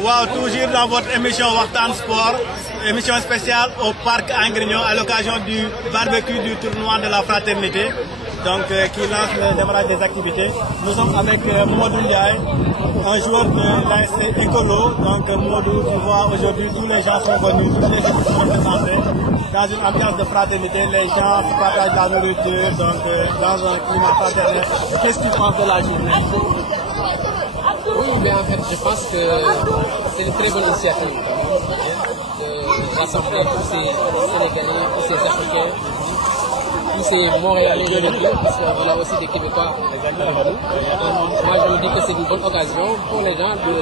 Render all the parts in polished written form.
Wow, toujours dans votre émission Waxtaan Sport, émission spéciale au parc Angrignon à l'occasion du barbecue du tournoi de la fraternité, donc qui lance le démarrage des activités. Nous sommes avec Mamadou Ndiaye, un joueur de l'ASC Écolo. Donc Mamadou, tu vois aujourd'hui tous les gens sont venus, tous les gens sont représentés dans une ambiance de fraternité. Les gens se partagent la nourriture, donc dans un climat fraternel. Qu'est-ce que tu penses de la journée? Oui, mais en fait, je pense que c'est une très bonne initiative de rassembler tous ces Sénégalais, tous ces Africains, tous ces Montréalais, parce qu'on a aussi des Québécois. Moi, je me dis que c'est une bonne occasion pour les gens de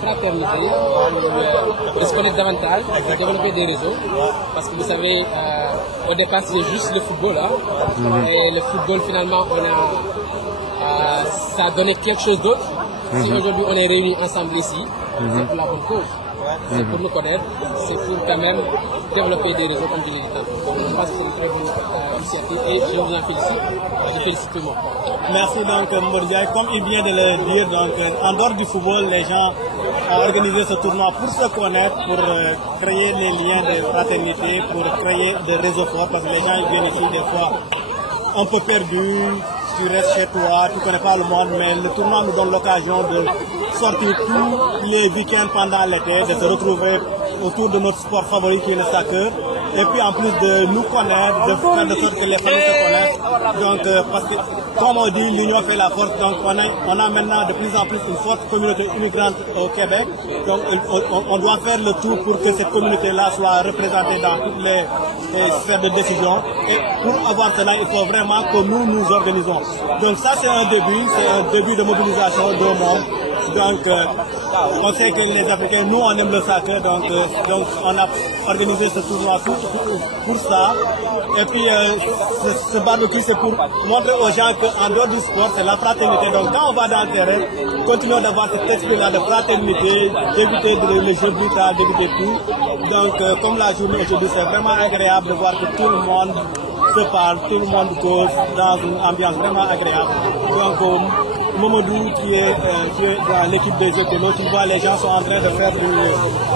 fraterniser, de se connaître davantage, de développer des réseaux. Parce que vous savez, au départ, c'est juste le football. Et le football, finalement, ça a donné quelque chose d'autre. Si aujourd'hui on est réunis ensemble ici, c'est pour la bonne cause. C'est pour nous connaître, c'est pour quand même développer des réseaux comme je l'ai dit tantôt. Je pense que c'est une très bonne initiative et je vous en félicite. Je félicite tout le monde. Merci donc Mordiaï. Comme il vient de le dire, donc, en dehors du football, les gens ont organisé ce tournoi pour se connaître, pour créer les liens de fraternité, pour créer des réseaux forts, parce que les gens ils viennent ici des fois un peu perdus. Tu restes chez toi, tu ne connais pas le monde, mais le tournoi nous donne l'occasion de sortir tous les week-ends pendant l'été, de se retrouver autour de notre sport favori qui est le soccer. Et puis en plus de nous connaître, de faire de sorte que les familles se connaissent. Donc parce que comme on dit, l'union fait la force. Donc on a maintenant de plus en plus une forte communauté immigrante au Québec. Donc on doit faire le tout pour que cette communauté-là soit représentée dans toutes les sphères de décision. Et pour avoir cela, il faut vraiment que nous nous organisons. Donc ça c'est un début de mobilisation de monde. Donc on sait que les Africains, nous on aime le soccer, donc on a organisé ce tournoi pour ça. Et puis ce barbecue c'est pour montrer aux gens qu'en dehors du sport c'est la fraternité. Donc quand on va dans le terrain, continuons d'avoir cet esprit-là de fraternité, d'éviter les jeux brutaux, d'éviter tout. Donc comme la journée aujourd'hui c'est vraiment agréable de voir que tout le monde se parle, tout le monde cause dans une ambiance vraiment agréable. Donc Mamadou qui est dans l'équipe des Écolos, tu vois les gens sont en train de faire du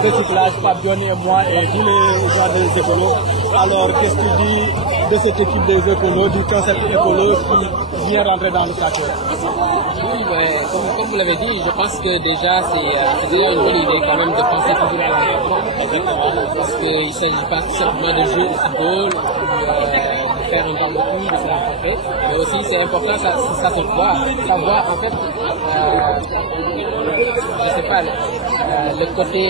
recyclage, Fabione et moi et tous les gens des Écolos. Alors qu'est-ce que tu dis de cette équipe des Écolos, du concept écolo qui vient rentrer dans le soccer? Oui, mais comme vous l'avez dit, je pense que déjà c'est déjà une bonne idée quand même de penser toujours à l'environnement. Parce qu'il ne s'agit pas simplement de jouer au football, de faire un barbecue, de se rencontrer, mais aussi c'est important, ça se voit, savoir en fait, je sais pas, le côté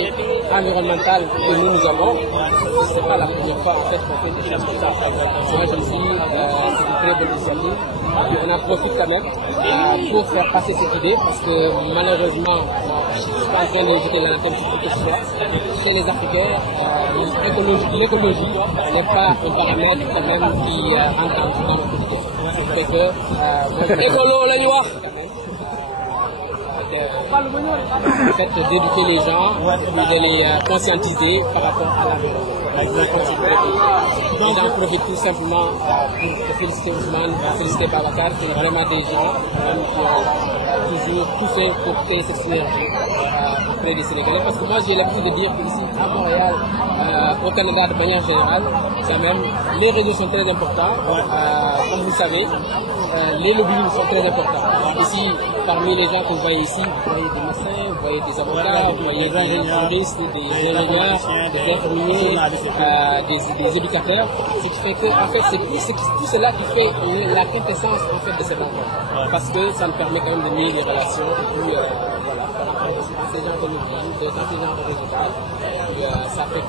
environnemental que nous avons, c'est pas la première fois en fait qu'on fait des choses comme ça. Moi je me dis, c'est une très bonne initiative. On en profite quand même pour faire passer cette idée parce que malheureusement, je ne suis pas en train d'éviter la nature sur quelque chose. Chez les Africains, l'écologie n'est pas un paramètre quand même qui entre dans notre quotidien. Ce qui fait que écolo la ñu wax. En fait, d'éduquer les gens, de les conscientiser par rapport à l'environnement. Donc j'en profite tout simplement pour féliciter Ousmane, féliciter Babacar, c'est vraiment des gens qui ont toujours poussé pour créer cette synergie auprès des Sénégalais. Parce que moi j'ai l'habitude de dire qu'ici à Montréal, au Canada de manière générale, quand même, les réseaux sont très importants. Comme vous savez, les lobbying sont très importants. Ici, parmi les gens que vous voyez ici, vous voyez des médecins, vous voyez des avocats, vous voyez des juristes, des ingénieurs, des infirmiers, des éducateurs. Ce qui fait que, en fait, c'est tout cela qui fait la quintessence en fait, de cette rencontre. Parce que ça nous permet quand même de lier les relations. Et puis, voilà, ces gens de lobbying, dans ces gens de résultats. Ça peut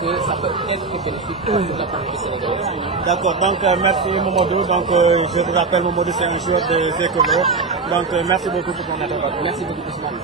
être bénéfique pour la communauté sénégalaise. D'accord, donc merci Mamadou. Donc je te rappelle, Mamadou c'est un joueur des Écolos. Donc merci beaucoup pour ton intervention. Merci beaucoup Ousmane.